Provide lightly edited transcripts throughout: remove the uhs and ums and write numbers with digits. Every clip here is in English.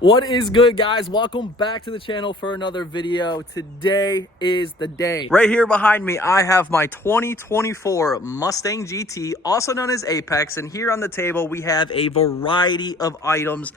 What is good, guys? Welcome back to the channel for another video. Today is the day. Right here behind me, I have my 2024 Mustang GT, also known as Apex, and here on the table we have a variety of items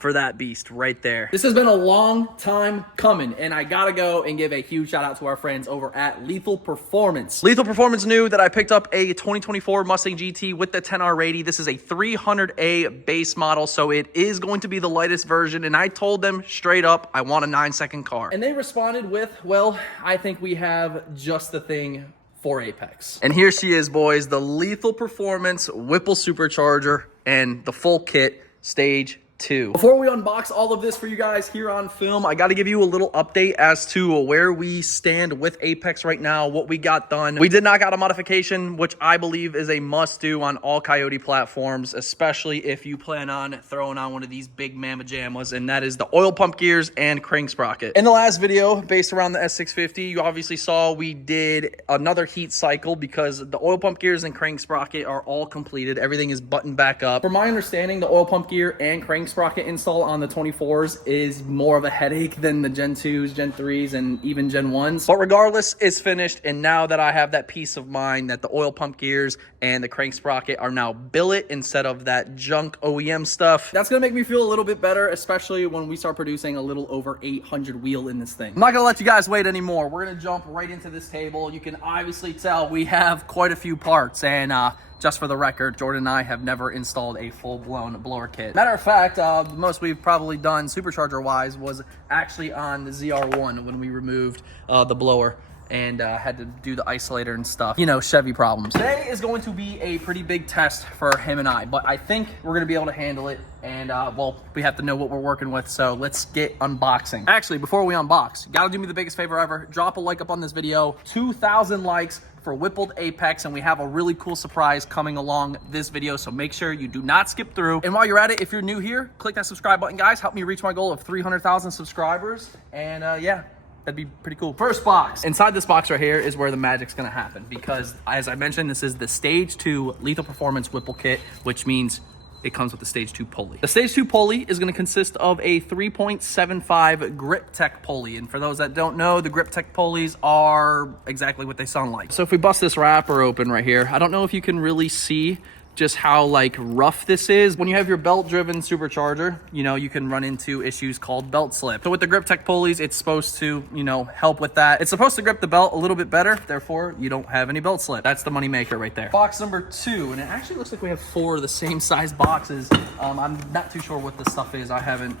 for that beast right there. This has been a long time coming, and I gotta go and give a huge shout out to our friends over at Lethal Performance. Lethal Performance knew that I picked up a 2024 Mustang GT with the 10R80. This is a 300A base model, so it is going to be the lightest version, and I told them straight up, I want a 9-second car. And they responded with, well, I think we have just the thing for Apex. And here she is, boys, the Lethal Performance Whipple Supercharger and the full kit, stage 2. Before we unbox all of this for you guys here on film, I got to give you a little update as to where we stand with Apex right now, what we got done. We did knock out a modification, which I believe is a must do on all Coyote platforms, especially if you plan on throwing on one of these big mama jammas, and that is the oil pump gears and crank sprocket. In the last video, based around the S650, you obviously saw we did another heat cycle because the oil pump gears and crank sprocket are all completed. Everything is buttoned back up. From my understanding, the oil pump gear and crank sprocket install on the 24s is more of a headache than the Gen 2s, Gen 3s, and even Gen 1s. But regardless, it's finished, and now that I have that peace of mind that the oil pump gears and the crank sprocket are now billet instead of that junk OEM stuff, that's gonna make me feel a little bit better, especially when we start producing a little over 800 wheel in this thing. I'm not gonna let you guys wait anymore. We're gonna jump right into this table. You can obviously tell we have quite a few parts, and just for the record, Jordan and I have never installed a full-blown blower kit. Matter of fact, the most we've probably done supercharger-wise was actually on the ZR1 when we removed the blower and had to do the isolator and stuff. You know, Chevy problems. Today is going to be a pretty big test for him and I, but I think we're gonna be able to handle it, and well, we have to know what we're working with, so let's get unboxing. Actually, before we unbox, you gotta do me the biggest favor ever. Drop a like up on this video. 2,000 likes for Whippled Apex, and we have a really cool surprise coming along this video, so make sure you do not skip through. And while you're at it, if you're new here, click that subscribe button, guys. Help me reach my goal of 300,000 subscribers, and yeah, that'd be pretty cool. First box. Inside this box right here is where the magic's gonna happen, because as I mentioned, this is the Stage 2 Lethal Performance Whipple Kit, which means it comes with the Stage 2 pulley. The Stage 2 pulley is going to consist of a 3.75 Grip Tech pulley. And for those that don't know, the Grip Tech pulleys are exactly what they sound like. So if we bust this wrapper open right here, I don't know if you can really see just how like rough this is. When you have your belt driven supercharger, you know, you can run into issues called belt slip. So with the Grip Tech pulleys, it's supposed to, you know, help with that. It's supposed to grip the belt a little bit better, therefore you don't have any belt slip. That's the money maker right there. Box number 2, and it actually looks like we have 4 of the same size boxes. I'm not too sure what this stuff is. I haven't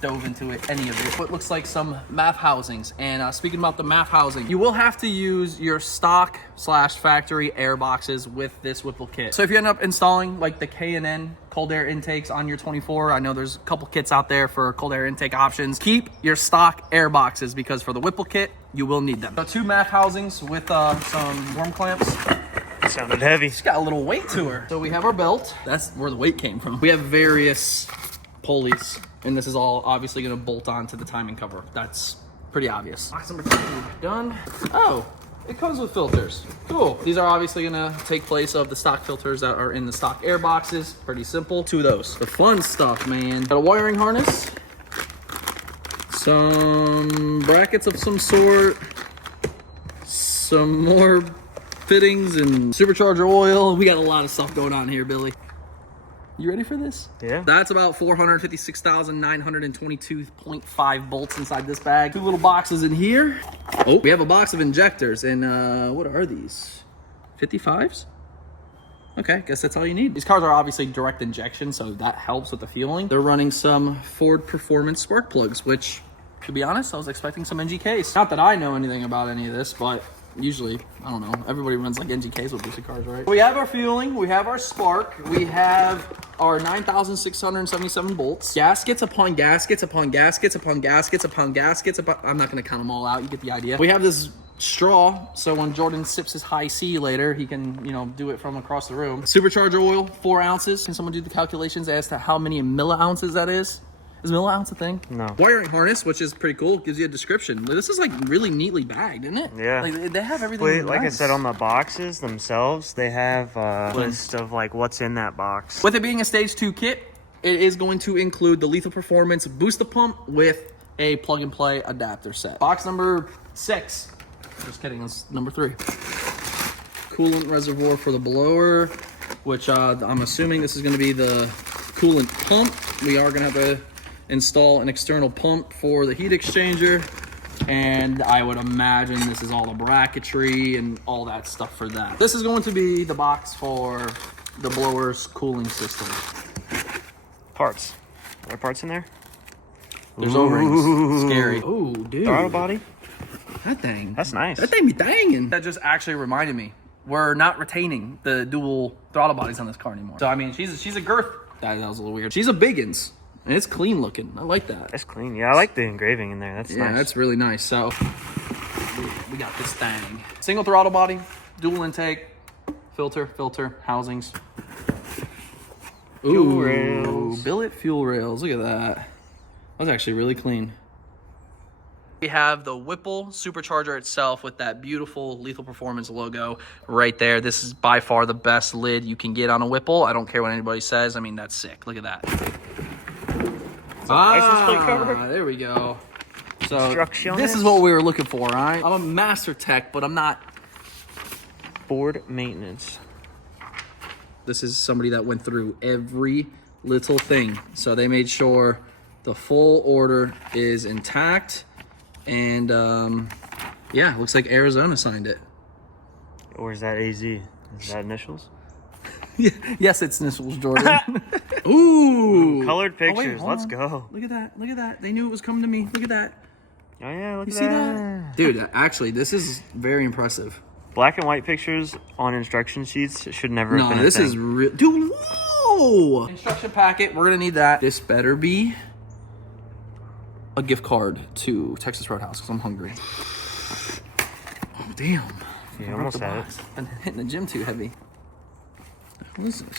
dove into any of it, but looks like some MAF housings. And speaking about the MAF housing, you will have to use your stock / factory air boxes with this Whipple kit. So if you end up installing like the K&N cold air intakes on your 24, I know there's a couple kits out there for cold air intake options. Keep your stock air boxes, because for the Whipple kit, you will need them. So 2 MAF housings with some worm clamps. Sounded heavy. She's got a little weight to her. So we have our belt. That's where the weight came from. We have various pulleys, and this is all obviously going to bolt on to the timing cover. That's pretty obvious. Box number 2 done. Oh, it comes with filters. Cool. These are obviously going to take place of the stock filters that are in the stock air boxes. Pretty simple. 2 of those. The fun stuff, man. Got a wiring harness, some brackets of some sort, some more fittings and supercharger oil. We got a lot of stuff going on here, Billy. You ready for this? Yeah. That's about 456,922.5 bolts inside this bag. 2 little boxes in here. Oh, we have a box of injectors, and what are these? 55s? Okay, guess that's all you need. These cars are obviously direct injection, so that helps with the fueling. They're running some Ford Performance spark plugs, which, to be honest, I was expecting some NGKs. Not that I know anything about any of this, but usually, I don't know, everybody runs like NGKs with basic cars, right? We have our fueling, we have our spark, we have our 9,677 bolts, gaskets upon gaskets upon gaskets upon gaskets upon gaskets upon, I'm not gonna count them all out, you get the idea. We have this straw, so when Jordan sips his high C later, he can, you know, do it from across the room. Supercharger oil, 4 ounces. Can someone do the calculations as to how many milliounces that is? Is milliounce a thing? No. Wiring harness, which is pretty cool, gives you a description. This is like really neatly bagged, isn't it? Yeah. Like they have everything. Wait, like I said, on the boxes themselves, they have a list of like what's in that box. With it being a stage 2 kit, it is going to include the Lethal Performance booster pump with a plug-and-play adapter set. Box number 6. Just kidding, that's number 3. Coolant reservoir for the blower, which I'm assuming this is going to be the coolant pump. We are going to have to install an external pump for the heat exchanger, and I would imagine this is all the bracketry and all that stuff for that. This is going to be the box for the blower's cooling system. Parts. Are there parts in there? There's O-rings. Scary. Oh, dude. Throttle body. That thing. That's nice. That thing be danging. That just actually reminded me. We're not retaining the dual throttle bodies on this car anymore. So, I mean, she's a girth. That was a little weird. She's a biggins. And it's clean looking. I like that. That's clean. Yeah, I like the engraving in there. That's nice. Yeah, that's really nice. So, we got this thing. Single throttle body, dual intake, filter, housings. Fuel Ooh, rails. billet fuel rails. Look at that. That was actually really clean. We have the Whipple Supercharger itself with that beautiful Lethal Performance logo right there. This is by far the best lid you can get on a Whipple. I don't care what anybody says. I mean, that's sick. Look at that. License plate cover. There we go. So Instructions. this is what we were looking for, all right? I'm a master tech, but I'm not. Board maintenance. This is somebody that went through every little thing. So they made sure the full order is intact. And yeah, looks like Arizona signed it. Or is that AZ? Is that initials? Yes, it's initials, Jordan. Ooh. Colored Oh, wait, pictures. hold Let's on. go. Look at that. Look at that. They knew it was coming to me. Look at that. Oh, yeah, look You at see that? Dude, actually, this is very impressive. Black and white pictures on instruction sheets should never have No, been a this thing. is real. Dude, whoa! Instruction packet. We're going to need that. This better be a gift card to Texas Roadhouse because I'm hungry. Oh, damn. You almost had it. Been hitting the gym too heavy. What is this?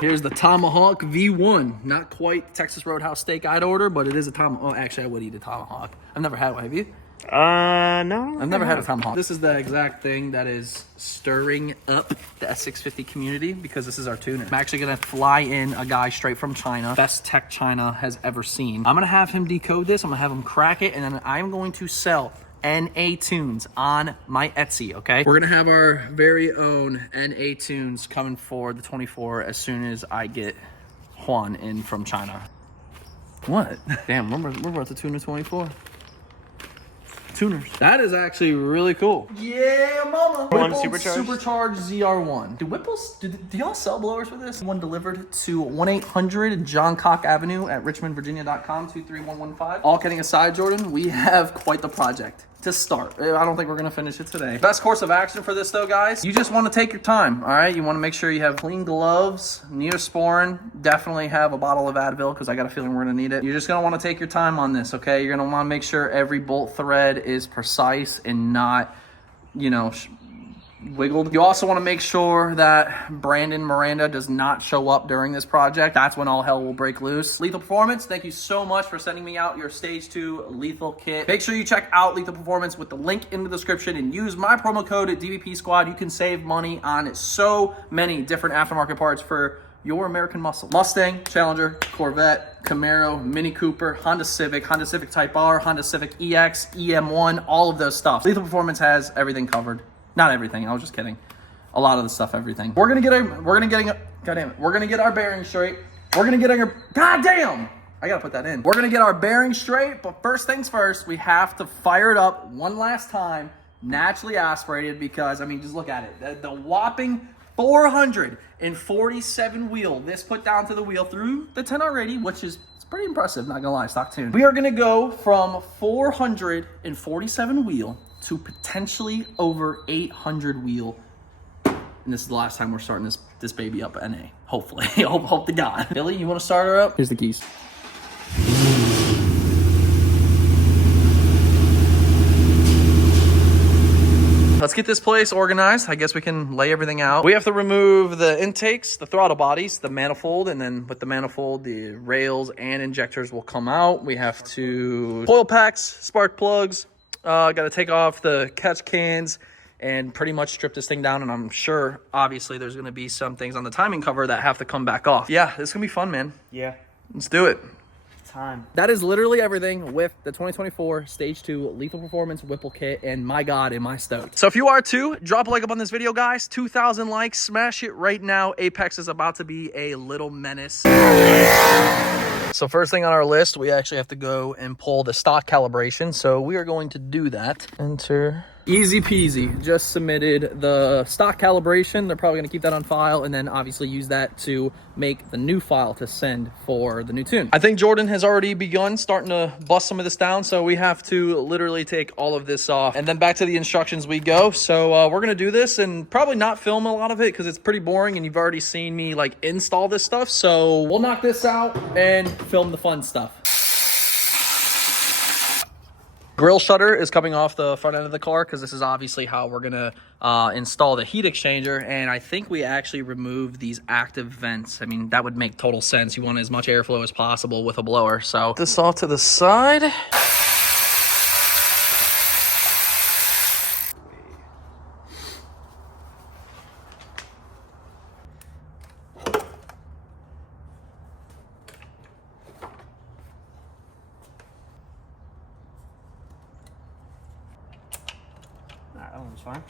Here's the Tomahawk V1. Not quite Texas Roadhouse steak I'd order, but it is a Tomahawk. Oh, actually, I would eat a Tomahawk. I've never had one. Have you? No. I've never had a Tomahawk. This is the exact thing that is stirring up the S650 community because this is our tuner. I'm actually going to fly in a guy straight from China. Best tech China has ever seen. I'm going to have him decode this. I'm going to have him crack it, and then I'm going to sell NA tunes on my Etsy, okay? We're gonna have our very own NA tunes coming for the 24 as soon as I get Juan in from China. What? Damn, we're about to tune the 24. Tuners. That is actually really cool. Yeah, mama. One Whipple supercharged? Supercharged ZR1. Do Whipples, do y'all sell blowers for this? One delivered to 1-800 John Cock Avenue at richmondvirginia.com, 23115. All kidding aside, Jordan, we have quite the project to start. I don't think we're gonna finish it today. Best course of action for this though, guys, you just wanna take your time, all right? You wanna make sure you have clean gloves, Neosporin, definitely have a bottle of Advil because I got a feeling we're gonna need it. You're just gonna wanna take your time on this, okay? You're gonna wanna make sure every bolt thread is precise and not, you know, wiggled. You also want to make sure that Brandon Miranda does not show up during this project. That's when all hell will break loose. Lethal Performance, thank you so much for sending me out your Stage 2 Lethal Kit. Make sure you check out Lethal Performance with the link in the description and use my promo code at DVP Squad. You can save money on so many different aftermarket parts for your American muscle. Mustang, Challenger, Corvette, Camaro, Mini Cooper, Honda Civic Type R, Honda Civic EX, EM1, all of those stuff. Lethal Performance has everything covered. Not everything, I was just kidding. A lot of the stuff, everything. We're gonna get our bearings straight. We're gonna get our, goddamn! I gotta put that in. We're gonna get our bearings straight, but first things first, we have to fire it up one last time, naturally aspirated, because, I mean, just look at it. The whopping 447 wheel, this put down to the wheel through the 10R80, which is pretty impressive, not gonna lie, stock tune. We are gonna go from 447 wheel to potentially over 800 wheel. And this is the last time we're starting this baby up NA. Hopefully, hope to God. Billy, you wanna start her up? Here's the keys. Let's get this place organized. I guess we can lay everything out. We have to remove the intakes, the throttle bodies, the manifold, and then with the manifold, the rails and injectors will come out. We have to coil packs, spark plugs, got to take off the catch cans and pretty much strip this thing down. And I'm sure, obviously, there's going to be some things on the timing cover that have to come back off. Yeah, this is going to be fun, man. Yeah. Let's do it. Time. That is literally everything with the 2024 Stage 2 Lethal Performance Whipple Kit, and my God, am I stoked. So if you are too, drop a like up on this video, guys. 2,000 likes, smash it right now. Apex is about to be a little menace. So first thing on our list, we actually have to go and pull the stock calibration. So we are going to do that. Enter. Easy peasy. Just submitted the stock calibration. They're probably going to keep that on file and then obviously use that to make the new file to send for the new tune. I think Jordan has already begun starting to bust some of this down. So we have to literally take all of this off and then back to the instructions we go. So we're going to do this and probably not film a lot of it because it's pretty boring and you've already seen me like install this stuff. So we'll knock this out and film the fun stuff. Grill shutter is coming off the front end of the car because this is obviously how we're going to install the heat exchanger. And I think we actually removed these active vents. I mean, that would make total sense. You want as much airflow as possible with a blower. So this off to the side. That one's fine.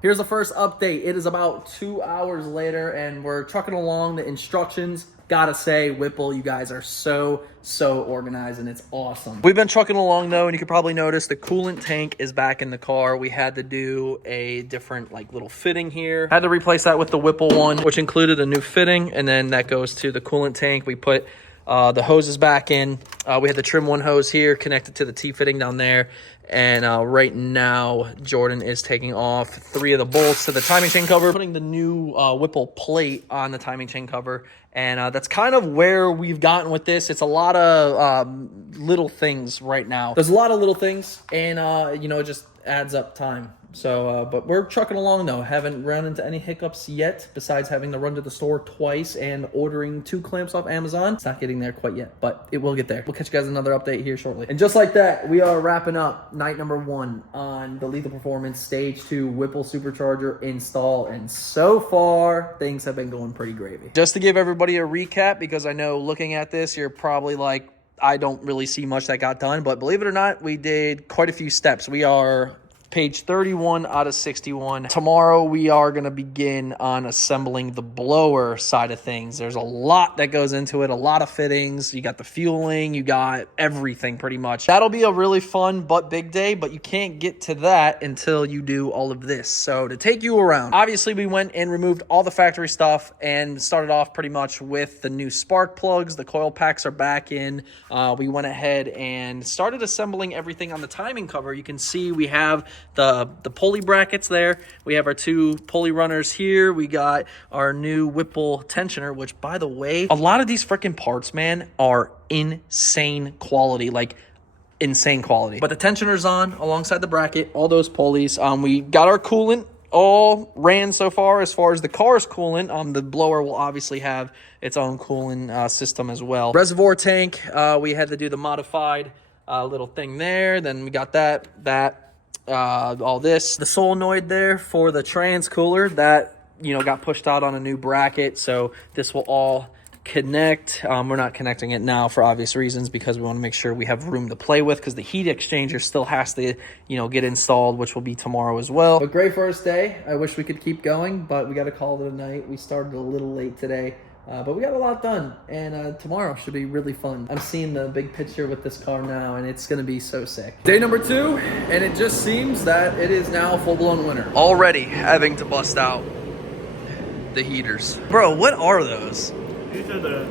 Here's the first update. It is about 2 hours later and we're trucking along the instructions. Gotta say, Whipple, you guys are so organized and it's awesome. We've been trucking along though, and you can probably notice the coolant tank is back in the car. We had to do a different like little fitting here. Had to replace that with the Whipple one, which included a new fitting, and then that goes to the coolant tank. We put the hoses back in. We had the trim one hose here connected to the T-fitting down there. And right now, Jordan is taking off 3 of the bolts to the timing chain cover, putting the new Whipple plate on the timing chain cover. And that's kind of where we've gotten with this. It's a lot of little things right now. There's a lot of little things, and, you know, it just adds up time. So, but we're trucking along though. Haven't run into any hiccups yet, besides having to run to the store twice and ordering 2 clamps off Amazon. It's not getting there quite yet, but it will get there. We'll catch you guys another update here shortly. And just like that, we are wrapping up night number 1 on the Lethal Performance Stage 2 Whipple Supercharger install. And so far, things have been going pretty gravy. Just to give everybody a recap, because I know looking at this, you're probably like, I don't really see much that got done, but believe it or not, we did quite a few steps. We are page 31 out of 61. Tomorrow we are going to begin on assembling the blower side of things. There's a lot that goes into it, a lot of fittings. You got the fueling, you got everything pretty much. That'll be a really fun but big day, but you can't get to that until you do all of this. So to take you around, obviously we went and removed all the factory stuff and started off pretty much with the new spark plugs. The coil packs are back in. We went ahead and started assembling everything on the timing cover. You can see we have the pulley brackets there. We have our 2 pulley runners here. We got our new Whipple tensioner, which, by the way, a lot of these freaking parts, man, are insane quality, like insane quality. But the tensioner's on alongside the bracket, all those pulleys. We got our coolant all ran so far as the car's coolant. The blower will obviously have its own coolant system as well. Reservoir tank, we had to do the modified little thing there. Then we got all this. The solenoid there for the trans cooler that, you know, got pushed out on a new bracket. So this will all connect. We're not connecting it now for obvious reasons because we want to make sure we have room to play with, because the heat exchanger still has to, you know, get installed, which will be tomorrow as well. But great first day. I wish we could keep going, but we got to call it a night. We started a little late today. But we got a lot done, and tomorrow should be really fun. I'm seeing the big picture with this car now, and it's gonna be so sick. Day number 2, and it just seems that it is now full-blown winter. Already having to bust out the heaters. Bro, what are those? These are the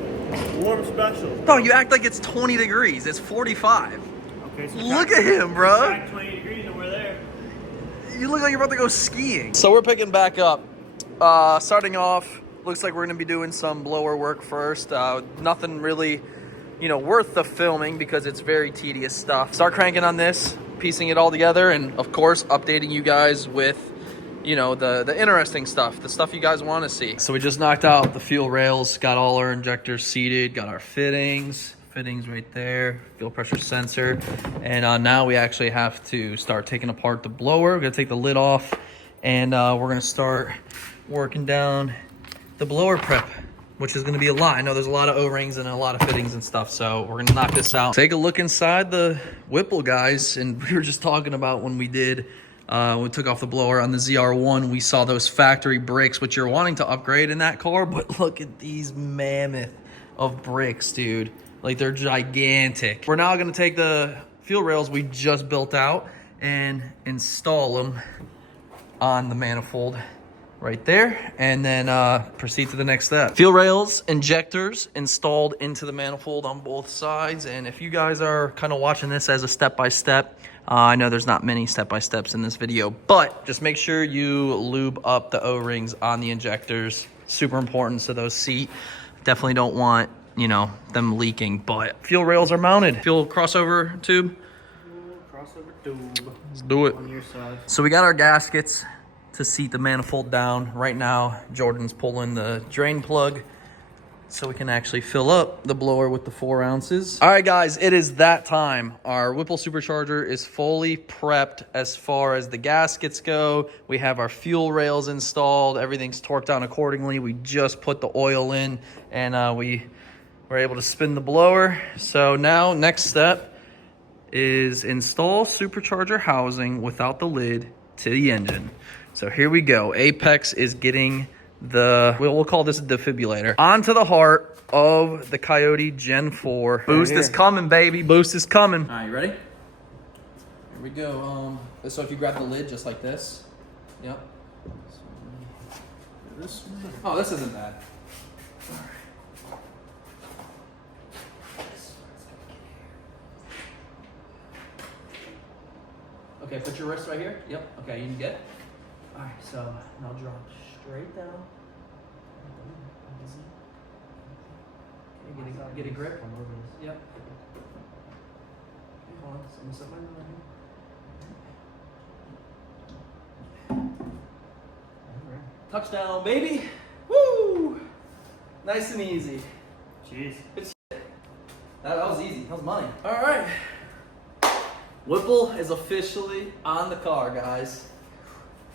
warm specials. Oh, you act like it's 20 degrees. It's 45. Okay, so Look at him, bro. back 20 degrees and we're there. You look like you're about to go skiing. So we're picking back up. Starting off, looks like we're gonna be doing some blower work first. Nothing really, worth the filming because it's very tedious stuff. Start cranking on this, piecing it all together, and of course, updating you guys with, the interesting stuff, the stuff you guys want to see. So we just knocked out the fuel rails, got all our injectors seated, got our fittings right there, fuel pressure sensor, and now we actually have to start taking apart the blower. We're gonna take the lid off, and we're gonna start working down the blower prep, which is gonna be a lot. I know there's a lot of O-rings and a lot of fittings and stuff, so we're gonna knock this out. Take a look inside the Whipple, guys, and we were just talking about when we did we took off the blower on the ZR1, we saw those factory bricks, which you're wanting to upgrade in that car, but look at these mammoth of bricks, dude. Like, they're gigantic. We're now gonna take the fuel rails we just built out and install them on the manifold right there, and then proceed to the next step. Fuel rails, injectors installed into the manifold on both sides, and if you guys are kind of watching this as a step-by-step, I know there's not many step-by-steps in this video, but just make sure you lube up the O-rings on the injectors. Super important, so those seat. Definitely don't want, them leaking, but fuel rails are mounted. Fuel crossover tube. Crossover tube. Let's do it. On your side. So we got our gaskets to seat the manifold down. Right now, Jordan's pulling the drain plug so we can actually fill up the blower with the 4 ounces. All right, guys, it is that time. Our Whipple Supercharger is fully prepped as far as the gaskets go. We have our fuel rails installed. Everything's torqued down accordingly. We just put the oil in, and we were able to spin the blower. So now, next step is install supercharger housing without the lid to the engine. So here we go. Apex is getting we'll call this a defibrillator onto the heart of the Coyote Gen 4. Boost is coming, baby. Boost is coming. All right, you ready? Here we go. So if you grab the lid just like this. Yep. Oh, this isn't bad. All right. Okay, put your wrist right here. Yep. Okay, you get it. All right, so now drop straight down. Okay, get a grip. Yep. Okay, hold on. So I'm gonna set my line. Touchdown, baby! Woo! Nice and easy. Jeez. That was easy. That was money. All right. Whipple is officially on the car, guys.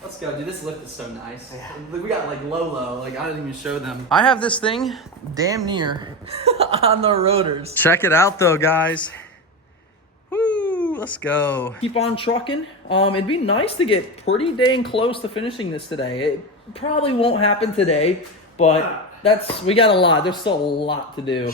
Let's go, dude. This lift is so nice. Yeah. We got like low. Like, I didn't even show them. I have this thing damn near on the rotors. Check it out though, guys. Woo, let's go. Keep on trucking. It'd be nice to get pretty dang close to finishing this today. It probably won't happen today, but we got a lot. There's still a lot to do.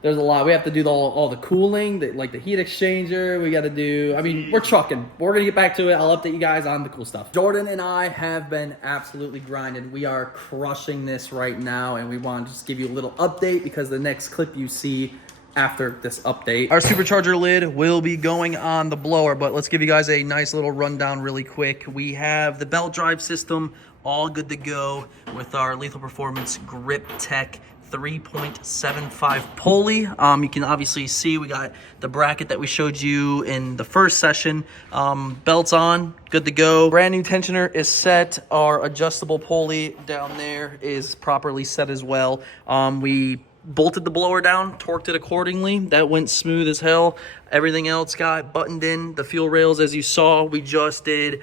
There's a lot. We have to do all the cooling, like the heat exchanger. We got to do, we're trucking. We're going to get back to it. I'll update you guys on the cool stuff. Jordan and I have been absolutely grinding. We are crushing this right now, and we want to just give you a little update because the next clip you see after this update. Our supercharger lid will be going on the blower, but let's give you guys a nice little rundown really quick. We have the belt drive system all good to go with our Lethal Performance Grip Tech 3.75 pulley. You can obviously see we got the bracket that we showed you in the first session. Belts on, good to go. Brand new tensioner is set. Our adjustable pulley down there is properly set as well. We bolted the blower down, torqued it accordingly. That went smooth as hell. Everything else got buttoned in. The fuel rails, as you saw, we just did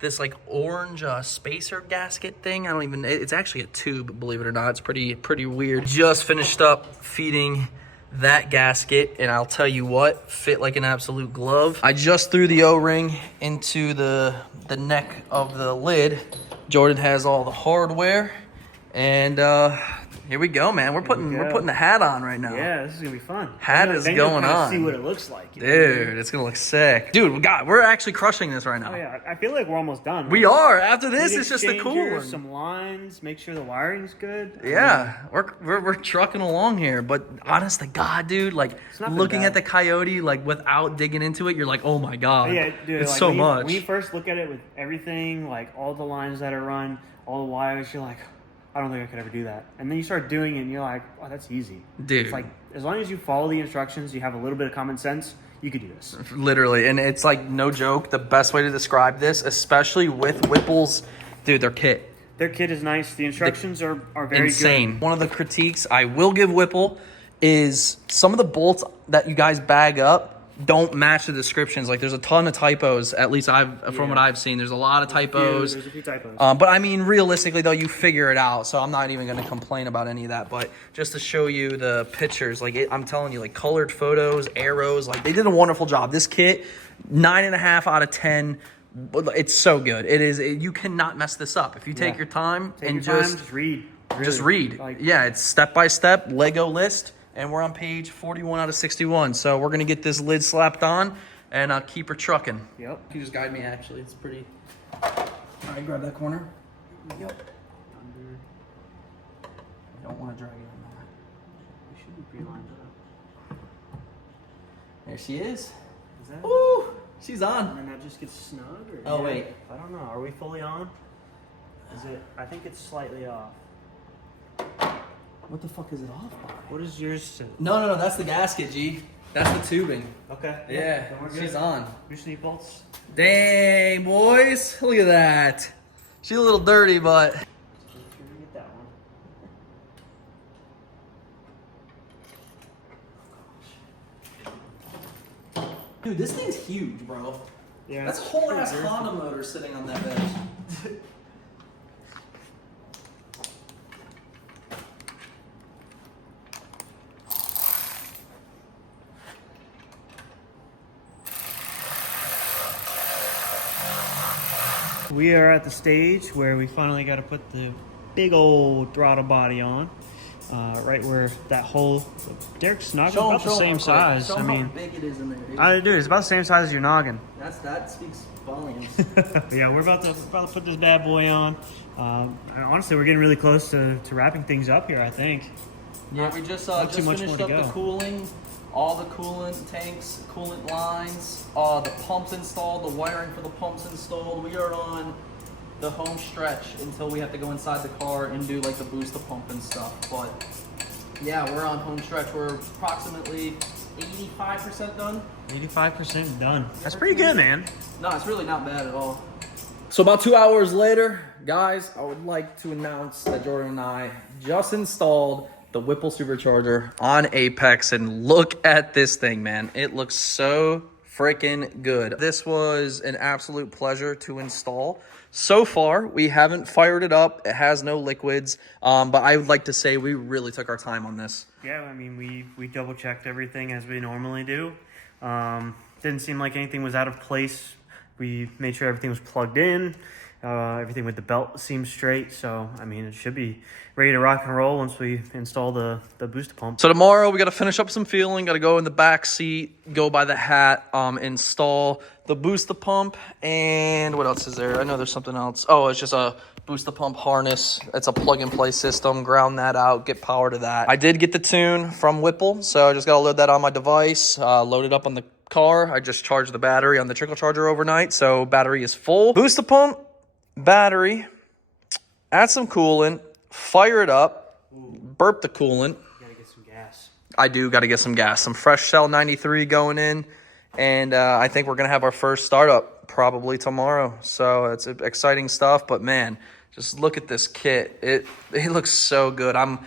this like orange spacer gasket thing. It's actually a tube, believe it or not. It's pretty weird. Just finished up feeding that gasket, and I'll tell you what, fit like an absolute glove. I just threw the O-ring into the neck of the lid. Jordan has all the hardware, and Here we go, man. We're putting the hat on right now. Yeah, this is gonna be fun. Hat is going on. See what it looks like, dude. It's gonna look sick, dude. We're actually crushing this right now. Oh yeah, I feel like we're almost done. Right? We are. After this, it's just the cool one. Some lines. Make sure the wiring's good. Yeah, we're trucking along here. But honest to God, dude, like looking at the Coyote, like without digging into it, you're like, oh my God, yeah, dude, it's like, so much. When you first look at it with everything, like all the lines that are run, all the wires, you're like, I don't think I could ever do that. And then you start doing it and you're like, oh, that's easy. Dude. It's like, as long as you follow the instructions, you have a little bit of common sense, you could do this. Literally. And it's like, no joke, the best way to describe this, especially with Whipple's, dude, their kit. Their kit is nice. The instructions are very insane. good. One of the critiques I will give Whipple is some of the bolts that you guys bag up don't match the descriptions. Like, there's a ton of typos, at least from what I've seen. There's a lot of typos. There's a few typos. But I mean, realistically though, you figure it out. So I'm not even going to complain about any of that. But just to show you the pictures, like I'm telling you, like colored photos, arrows, like they did a wonderful job. This kit, 9.5 out of 10. It's so good. It is. You cannot mess this up if you take your time just read. Really. Just read. Like, yeah, it's step by step Lego list. And we're on page 41 out of 61. So we're going to get this lid slapped on and keep her trucking. Yep. You just guide me, actually. It's pretty... All right, grab that corner. Yep. I don't want to drag it on that. We should be pre-lined up. There she is. Is that... Woo! She's on. And then that just gets snug? Or oh, wait. I don't know. Are we fully on? Is it... I think it's slightly off. What the fuck is it off by? What is yours? No. That's the gasket, G. That's the tubing. Okay. Yeah. She's on. Your sleeve bolts. Dang, boys. Look at that. She's a little dirty, but... Get that one. Dude, this thing's huge, bro. Yeah. That's a whole ass Honda motor sitting on that bench. We are at the stage where we finally got to put the big old throttle body on, right where that hole. Derek's noggin about the same size. I mean, how big it is in there, dude, it's about the same size as your noggin. That speaks volumes. Yeah, we're about to put this bad boy on. And honestly, we're getting really close to wrapping things up here, I think. Yeah, we just finished up the cooling. All the coolant tanks, coolant lines, the pumps installed, the wiring for the pumps installed. We are on the home stretch until we have to go inside the car and do like the booster pump and stuff. But yeah, we're on home stretch. We're approximately 85% done. 85% done. That's pretty good, man. No, it's really not bad at all. So about 2 hours later, guys, I would like to announce that Jordan and I just installed the Whipple Supercharger on Apex, and look at this thing, man. It looks so freaking good. This was an absolute pleasure to install. So far, we haven't fired it up. It has no liquids, but I would like to say we really took our time on this. Yeah, I mean, we double-checked everything as we normally do. Didn't seem like anything was out of place. We made sure everything was plugged in. Everything with the belt seems straight, so I mean it should be ready to rock and roll once we install the booster pump. So tomorrow we got to finish up some fueling, got to go in the back seat, go by the hat, install the booster pump, and what else is there? I know there's something else. Oh, it's just a booster pump harness. It's a plug-and-play system. Ground that out, get power to that. I did get the tune from Whipple, so I just got to load that on my device, load it up on the car. I just charged the battery on the trickle charger overnight, so battery is full. Booster pump, battery, add some coolant, fire it up, burp the coolant. You gotta get some gas. I do got to get some gas, some fresh Shell 93 going in, and I think we're going to have our first startup probably tomorrow. So it's exciting stuff, but man, just look at this kit. It looks so good. I'm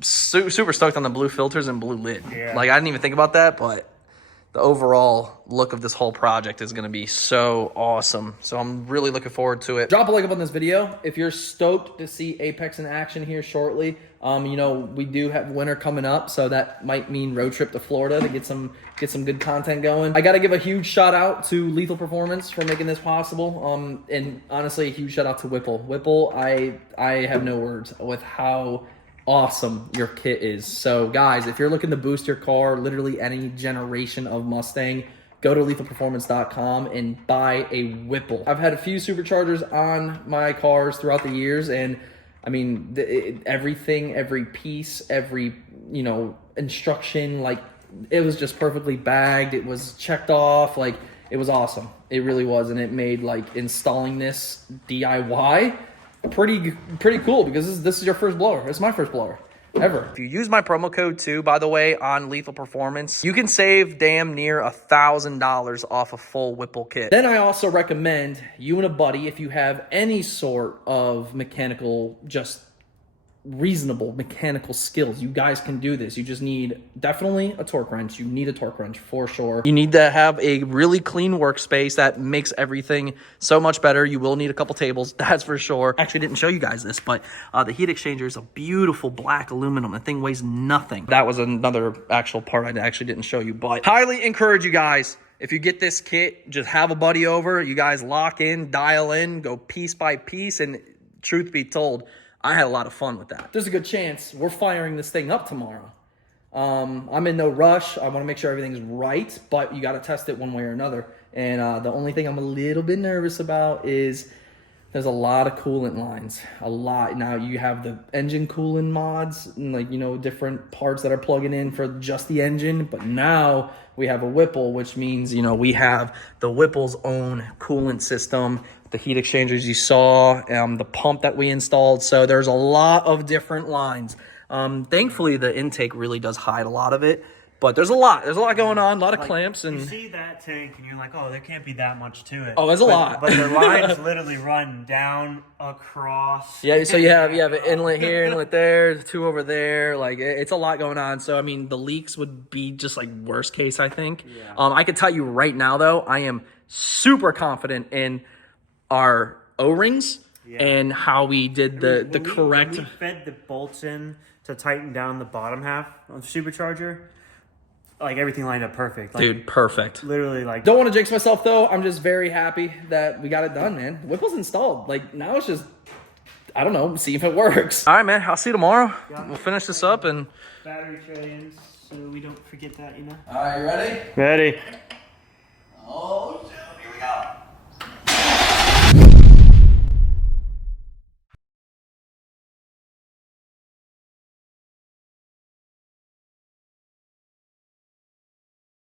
super stoked on the blue filters and blue lid. Yeah. Like, I didn't even think about that, but the overall look of this whole project is going to be so awesome. So I'm really looking forward to it. Drop a like up on this video if you're stoked to see Apex in action here shortly. You know, we do have winter coming up, so that might mean road trip to Florida to get some good content going. I got to give a huge shout out to Lethal Performance for making this possible. And honestly, a huge shout out to Whipple. Whipple, I have no words with how awesome your kit is. So guys, if you're looking to boost your car, literally any generation of Mustang, go to lethalperformance.com and buy a Whipple. I've had a few superchargers on my cars throughout the years, and I mean, everything, every piece, every, you know, instruction, like, it was just perfectly bagged. It was checked off. Like, it was awesome. It really was. And it made, like, installing this DIY pretty cool, because this is your first blower. It's my first blower ever. If you use my promo code too, by the way, on Lethal Performance, you can save damn near $1,000 off a full Whipple kit. Then I also recommend you and a buddy, if you have any sort of mechanical, just reasonable mechanical skills, you guys can do this. You just need definitely a torque wrench. You need a torque wrench for sure. You need to have a really clean workspace that makes everything so much better. You will need a couple tables, that's for sure. Actually, didn't show you guys this, but the heat exchanger is a beautiful black aluminum. The thing weighs nothing. That was another actual part I actually didn't show you, but highly encourage you guys, if you get this kit, just have a buddy over. You guys lock in, dial in, go piece by piece, and truth be told, I had a lot of fun with that. There's a good chance we're firing this thing up tomorrow. I'm in no rush. I want to make sure everything's right, but you got to test it one way or another. And the only thing I'm a little bit nervous about is there's a lot of coolant lines. A lot. Now you have the engine coolant mods, and, like, you know, different parts that are plugging in for just the engine. But now we have a Whipple, which means, you know, we have the Whipple's own coolant system, the heat exchangers you saw, the pump that we installed. So there's a lot of different lines. Thankfully, the intake really does hide a lot of it, but there's a lot going on, a lot of clamps. And you see that tank and you're like, oh, there can't be that much to it. Oh, there's a lot. But the lines literally run down, across. Yeah, so you have an inlet here, inlet there, two over there. Like, it's a lot going on. So I mean, the leaks would be just like worst case, I think. Yeah. I can tell you right now though, I am super confident in our O-rings and how we did the correct. When we fed the bolts in to tighten down the bottom half of the supercharger, like, everything lined up perfect. Like, dude, perfect. Literally, like. Don't want to jinx myself though. I'm just very happy that we got it done, man. Whipple's installed. Like, now it's just, I don't know, see if it works. All right, man. I'll see you tomorrow. We'll finish this up and Battery tray in, so we don't forget that, you know. All right, you ready? Ready.